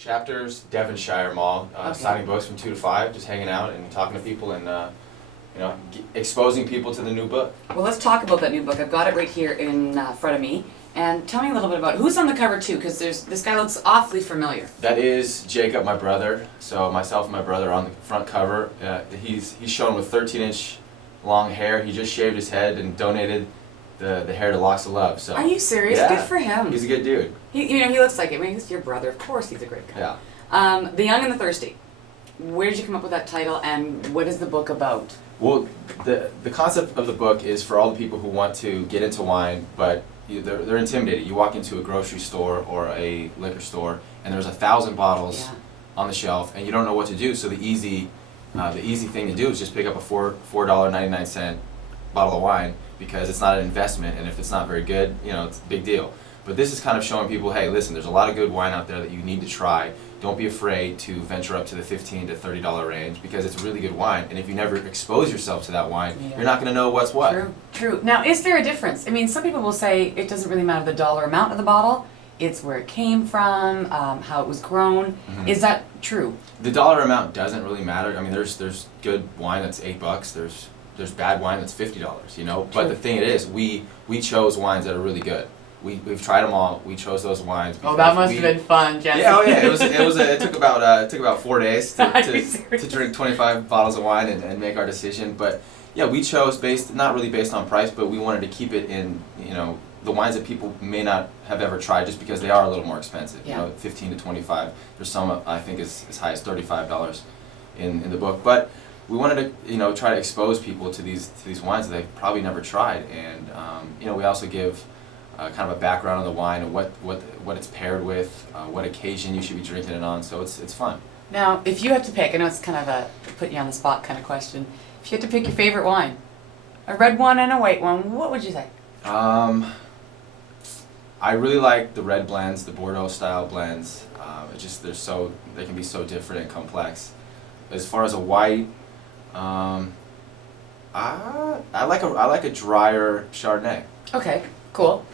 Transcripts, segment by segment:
Chapters, Devonshire Mall, signing books from 2 to 5, just hanging out and talking to people and exposing people to the new book. Well, let's talk about that new book. I've got it right here in front of me. And tell me a little bit about who's on the cover too, because this guy looks awfully familiar. That is Jacob, my brother. So myself and my brother are on the front cover. He's shown with 13-inch long hair. He just shaved his head and donated the hair to Locks of Love. So are you serious? Yeah, good for him. He's a good dude. He looks like it. I mean, he's your brother. Of course, he's a great guy. Yeah. The Young and the Thirsty. Where did you come up with that title, and what is the book about? Well, the concept of the book is for all the people who want to get into wine, but they're intimidated. You walk into a grocery store or a liquor store, and there's 1,000 bottles on the shelf, and you don't know what to do. So the easy thing to do is just pick up a $4.99 bottle of wine, because it's not an investment, and if it's not very good, it's a big deal. But this is kind of showing people, hey, listen, there's a lot of good wine out there that you need to try. Don't be afraid to venture up to the $15 to $30 range, because it's really good wine. And if you never expose yourself to that wine, you're not going to know what's what. True. Now, is there a difference? I mean, some people will say it doesn't really matter the dollar amount of the bottle. It's where it came from, how it was grown. Mm-hmm. Is that true? The dollar amount doesn't really matter. I mean, there's good wine that's $8. There's bad wine that's $50. But the thing is, we chose wines that are really good. We've tried them all. We chose those wines. Oh, that must have been fun, Jesse. Yeah, it took about 4 days to drink 25 bottles of wine and make our decision. But yeah, we chose not really based on price, but we wanted to keep it in the wines that people may not have ever tried, just because they are a little more expensive. Yeah. 15 to 25. There's some I think as high as $35 in the book, but we wanted to try to expose people to these wines that they've probably never tried, and we also give kind of a background on the wine and what it's paired with, what occasion you should be drinking it on. So it's fun. Now, if you had to pick, I know it's kind of a put you on the spot kind of question. If you had to pick your favorite wine, a red one and a white one, what would you say? I really like the red blends, the Bordeaux style blends. They can be so different and complex. As far as a white, I like a drier Chardonnay. Okay, cool.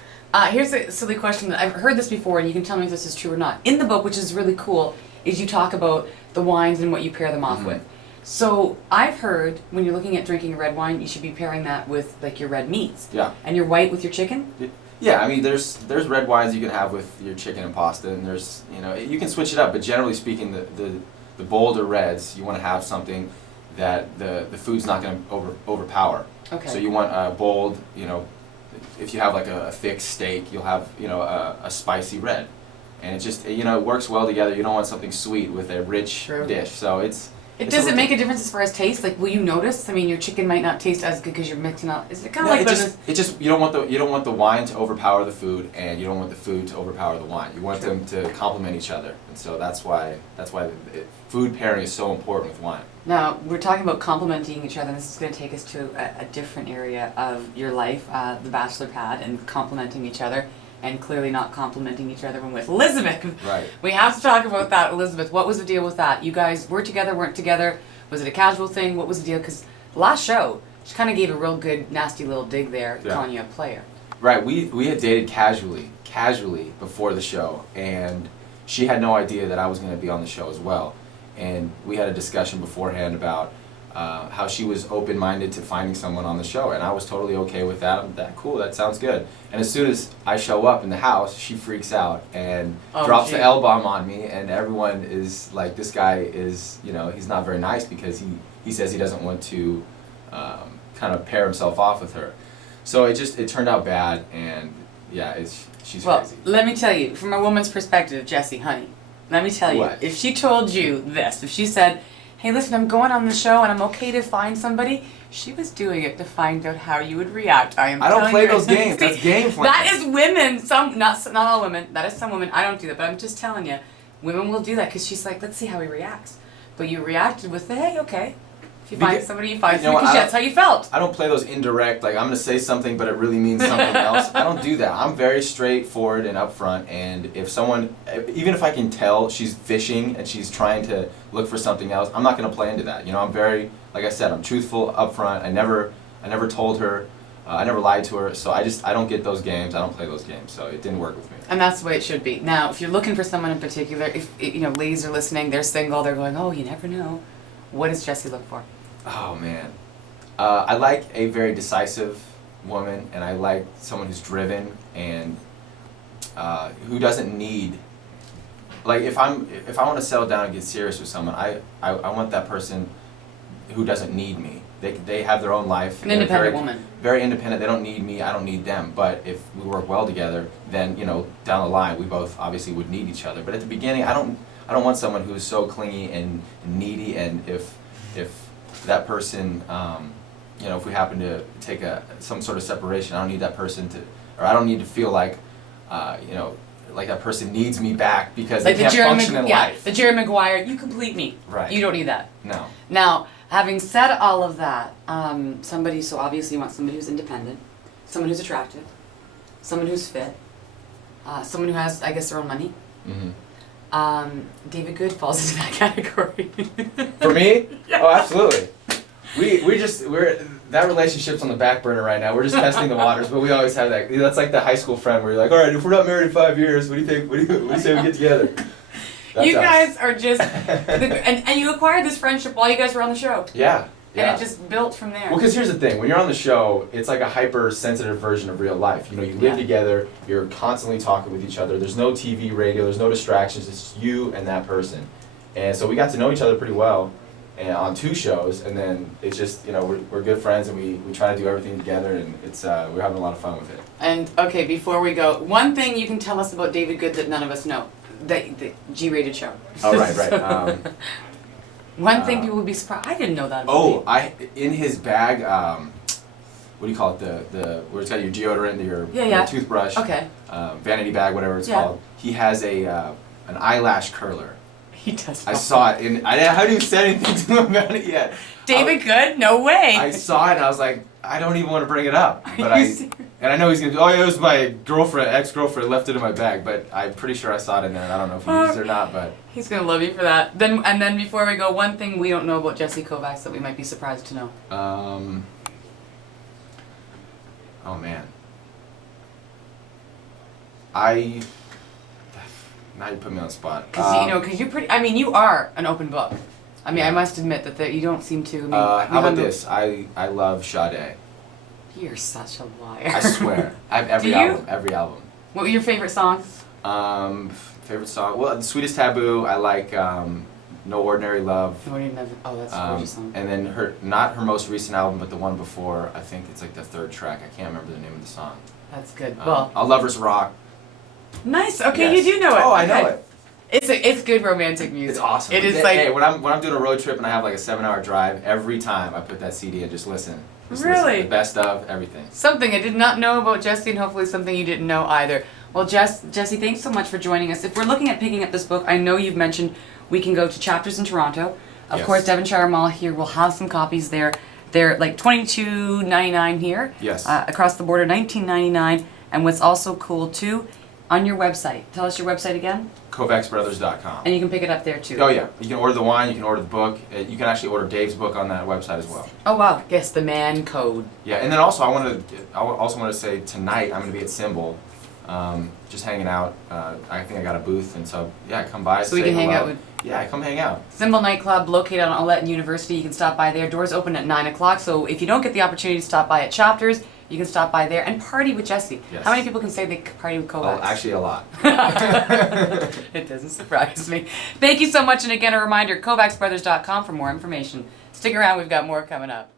Here's a silly question. I've heard this before, and you can tell me if this is true or not. In the book, which is really cool, is you talk about the wines and what you pair them off with. So I've heard when you're looking at drinking a red wine, you should be pairing that with like your red meats. Yeah. And your white with your chicken. Yeah, I mean, there's red wines you can have with your chicken and pasta, and there's you can switch it up. But generally speaking, the bolder reds, you want to have something that the food's not going to overpower. Okay. So you want a bold, if you have like a thick steak, you'll have a spicy red, and it works well together. You don't want something sweet with a rich dish. So does it make a difference as far as taste? Like, will you notice? I mean, your chicken might not taste as good because you're mixing up. Is it kind of you don't want the wine to overpower the food, and you don't want the food to overpower the wine. You want them to complement each other, and so that's why food pairing is so important with wine. Now, we're talking about complementing each other, and this is going to take us to a different area of your life, the Bachelor Pad, and complementing each other, and clearly not complimenting each other when with Elizabeth. Right. We have to talk about that, Elizabeth. What was the deal with that? You guys were together, weren't together? Was it a casual thing? What was the deal? Because last show, she kind of gave a real good, nasty little dig there, calling you a player. Right. We had dated casually before the show, and she had no idea that I was going to be on the show as well. And we had a discussion beforehand about how she was open-minded to finding someone on the show, and I was totally okay with that. Cool, that sounds good. And as soon as I show up in the house, she freaks out and drops the L-bomb on me, and everyone is like, this guy is, he's not very nice, because he says he doesn't want to kind of pair himself off with her. So it turned out bad, and yeah, she's crazy. Well, let me tell you, from a woman's perspective, Jesse, honey, let me tell you, if she told you this, if she said, hey, listen, I'm going on the show and I'm okay to find somebody, she was doing it to find out how you would react. I don't play those games. That's game playing. That is women. Not all women. That is some women. I don't do that, but I'm just telling you, women will do that because she's like, let's see how he reacts. But you reacted with the, hey, okay. If you find somebody, you find somebody, because that's how you felt. I don't play those indirect, like I'm going to say something, but it really means something else. I don't do that. I'm very straightforward and upfront, and if someone, even if I can tell she's fishing and she's trying to look for something else, I'm not going to play into that. I'm very, like I said, I'm truthful, upfront. I never told her I never lied to her, so I don't get those games. I don't play those games, so it didn't work with me. And that's the way it should be. Now, if you're looking for someone in particular, if you know, ladies are listening, they're single, they're going, oh, you never know. What does Jesse look for? Oh man, I like a very decisive woman, and I like someone who's driven and who doesn't need. Like if I want to settle down and get serious with someone, I want that person who doesn't need me. They have their own life. An independent woman. Very independent. They don't need me. I don't need them. But if we work well together, then you know down the line we both obviously would need each other. But at the beginning, I don't want someone who is so clingy and needy. And if that person, you know, if we happen to take some sort of separation, I don't need that person to, or I don't need to feel like, you know, like that person needs me back because Like they can't function in life. The Jerry Maguire, you complete me. Right. You don't need that. No. Now, having said all of that, somebody, so obviously you want somebody who's independent, someone who's attractive, someone who's fit, someone who has, I guess, their own money. Mm-hmm. David Good falls into that category. For me? Oh, absolutely. We're that relationship's on the back burner right now. We're just testing the waters, but we always have that. That's like the high school friend where you're like, all right, if we're not married in 5 years, what do you think? What do you say we get together? That's You us. guys are just, and you acquired this friendship while you guys were on the show. Yeah. Yeah. And it just built from there. Well, because here's the thing: when you're on the show, it's like a hyper-sensitive version of real life. You know, you live together. You're constantly talking with each other. There's no TV, radio. There's no distractions. It's just you and that person. And so we got to know each other pretty well, and on 2 shows. And then it's just, you know, we're good friends, and we try to do everything together, and it's we're having a lot of fun with it. And okay, before we go, one thing you can tell us about David Good that none of us know, the G-rated show. Oh, right. One thing people would be surprised. I didn't know that about Oh, David. in his bag, what do you call it? The where it's got your deodorant, your toothbrush, Okay. vanity bag, whatever it's called. He has an eyelash curler. He does. I saw it, and I haven't even said anything to him about it yet. David Good? No way. I saw it, and I was like, I don't even want to bring it up, but Are you serious? and I know he's gonna be, oh yeah, it was my ex-girlfriend left it in my bag, but I'm pretty sure I saw it in there, and I don't know if he used it or not, but. He's gonna love you for that. Then before we go, one thing we don't know about Jesse Kovacs that we might be surprised to know. Oh man. Now you put me on the spot. Because you're pretty. I mean, you are an open book. I mean, I must admit that you don't seem to. How about this? I love Sade. You're such a liar. I swear. I have every Do you? album. Every album. What were your favorite songs? Favorite song? Well, The Sweetest Taboo. I like No Ordinary Love. Oh, that's a gorgeous song. And then not her most recent album, but the one before. I think it's like the 3rd track. I can't remember the name of the song. That's good. Well, I'll Lovers Rock. nice. Okay, Yes. you do know it. Oh, I Okay. know it. It's good romantic music. It's awesome. It is Hey, when I'm doing a road trip and I have like a 7-hour drive, every time I put that CD and just listen. Just Really? Listen. The best of everything. Something I did not know about Jesse, and hopefully something you didn't know either. Well, Jesse, thanks so much for joining us. If we're looking at picking up this book, I know you've mentioned we can go to Chapters in Toronto. Of Yes. course, Devonshire Mall here will have some copies there. They're like $22.99 here. Yes. Across the border, $19.99. And what's also cool too, on your website. Tell us your website again. KovacsBrothers.com. And you can pick it up there too. Oh yeah, you can order the wine, you can order the book, you can actually order Dave's book on that website as well. Oh wow, yes, the man code. Yeah, and then also I also want to say tonight I'm going to be at Symbol, just hanging out. I think I got a booth, and so yeah, come by. So we say can hang hello. out with. Yeah, come hang out. Symbol Nightclub, located on Aulette and University. You can stop by there. Doors open at 9 o'clock, so if you don't get the opportunity to stop by at Chapters, you can stop by there and party with Jesse. Yes. How many people can say they party with Kovacs? Well, actually a lot. It doesn't surprise me. Thank you so much, and again, a reminder, KovacsBrothers.com for more information. Stick around, we've got more coming up.